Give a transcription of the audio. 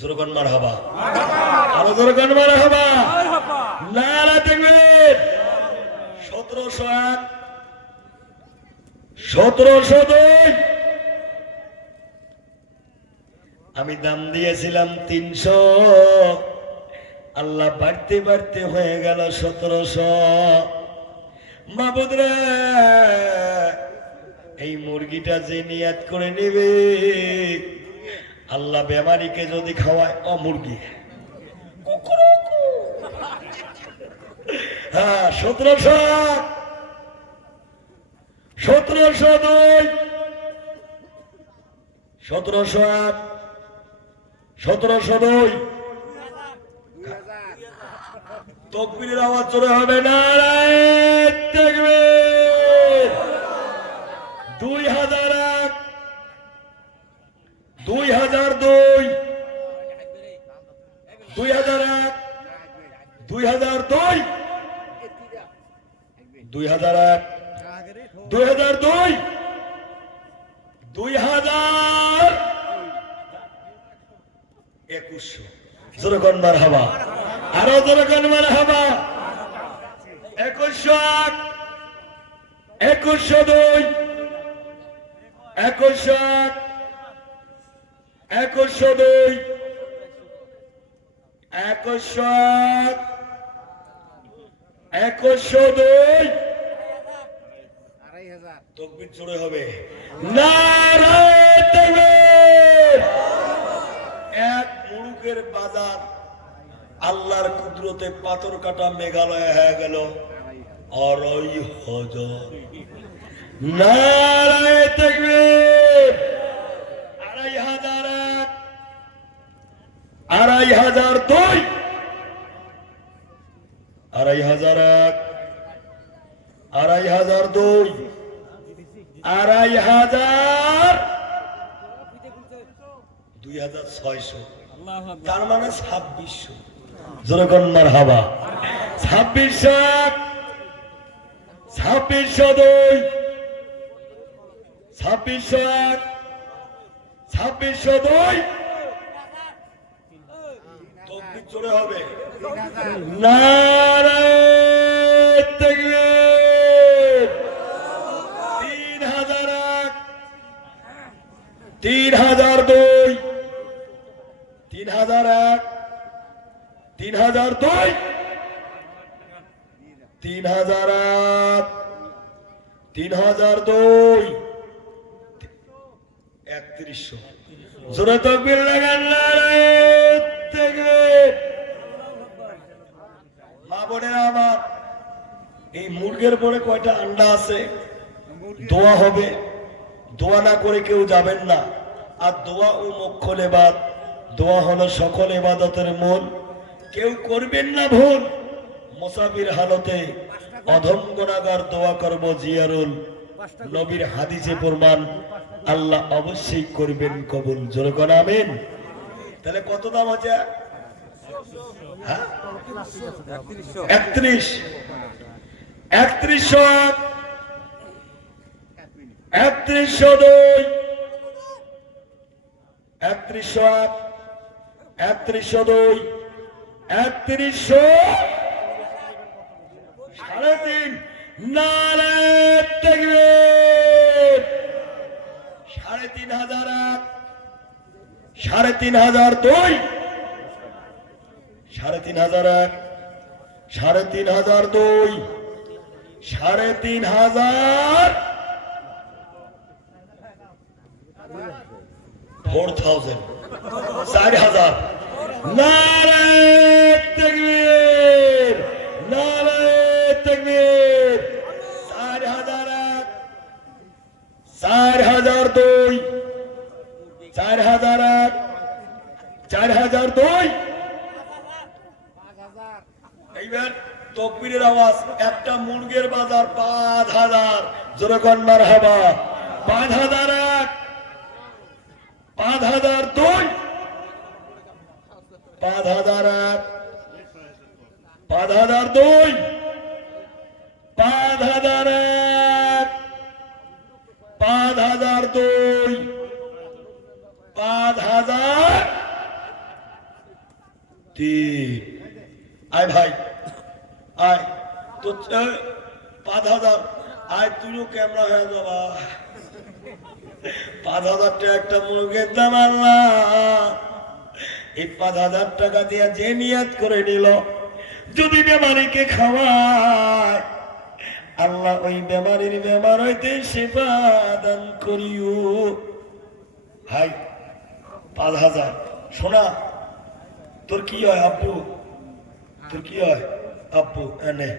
জোরগণ মারহাবা, আরো জোরগণ মারহাবা, নারা তাকবীর। 1701, 1702। আমি দাম দিয়েছিলাম 300, আল্লাহ বাড়তে বাড়তে হয়ে গেল 1700। মাবুদ রে, এই মুরগিটা যে নিয়াত করে নেবে, আল্লাহ বেমারিকে যদি খাওয়ায়, মুরগি হ্যাঁ 1700, 1702, 1701, 1702। তাকবীরের আওয়াজ জোরে হবে, নারায়ে তাকবীর। 2001, 2002, 2001, 2002, 2001, 2002, 2100। জোরগণ মারহাবা, আরো জোরগণ মারহাবা। 2101, 2102, 2101, 2102, 2101, 2102। তাকবীর জোরে হবে, নারায়ে তাকবীর। এক মুলুকের বাজার আল্লাহর কুদরতে পাথর কাটা মেঘালয় হয়ে গেল 2500। নারায়ে তাকবীর। 2501, 2502, 2501, 2502, 2500, 2600, তার মানে 2600। জোরগণ মারহাবা। 2601, 2602, 2601, 2602। তাকবীর জোরে হবে, নারায়ে তাকবীর। 3001, 3002, 3001, 3002, 3001, 3002, 3100। জোরে তাকবীর লাগান, নারায়ে তাকবীর। মা বোনেরা আমার, এই মুরগির পরে কয়টা আন্ডা আছে? দোয়া হবে, দোয়া না করে কেউ যাবেন না। আর দোয়া ও মুখ্য ইবাদত, দোয়া হলো সকল ইবাদতের মূল। কেউ করবেন না ভুল, মুসাফির হালতে অধম গুনাহগার দোয়া করব জিয়ারুল। নবীর হাদিসে প্রমাণ, আল্লাহ অবশ্যই করবেন কবুল। জোরে কোন আমিন। তাহলে কত দাম আছে? 31, 3101, 3102, 3101, 3102, 3100, 3.5। নারায়ে তাকবীর। 3501, 3502, 3501, 3502, 3500, 4000, 4000। নারায়ে তাকবীর, নারায়ে তাকবীর। 4001, 4002, 4001, 4002। এইবার তাকবীরের আওয়াজ। একটা মুরগির বাজার 5000। জোরে কোন মারহাবা। 5001, 5002, 5001, 5002, 5001, আয় ভাই আয় তো 5,000 আয় তুইও ক্যামেরা হয়ে যাবা 5,000 টাকা একটা মুরগির দাম আল্লাহ এই 5,000 টাকা দিয়ে যে নিয়ত করে নিল যদি বেমারিকে খাওয়ায় আল্লাহ ওই বেমারির বেমার হইতে সেবা দান করিও ভাই 5,000 শোনা তোর কি হয় আব্বু তোর কি হয় আব্বু এনে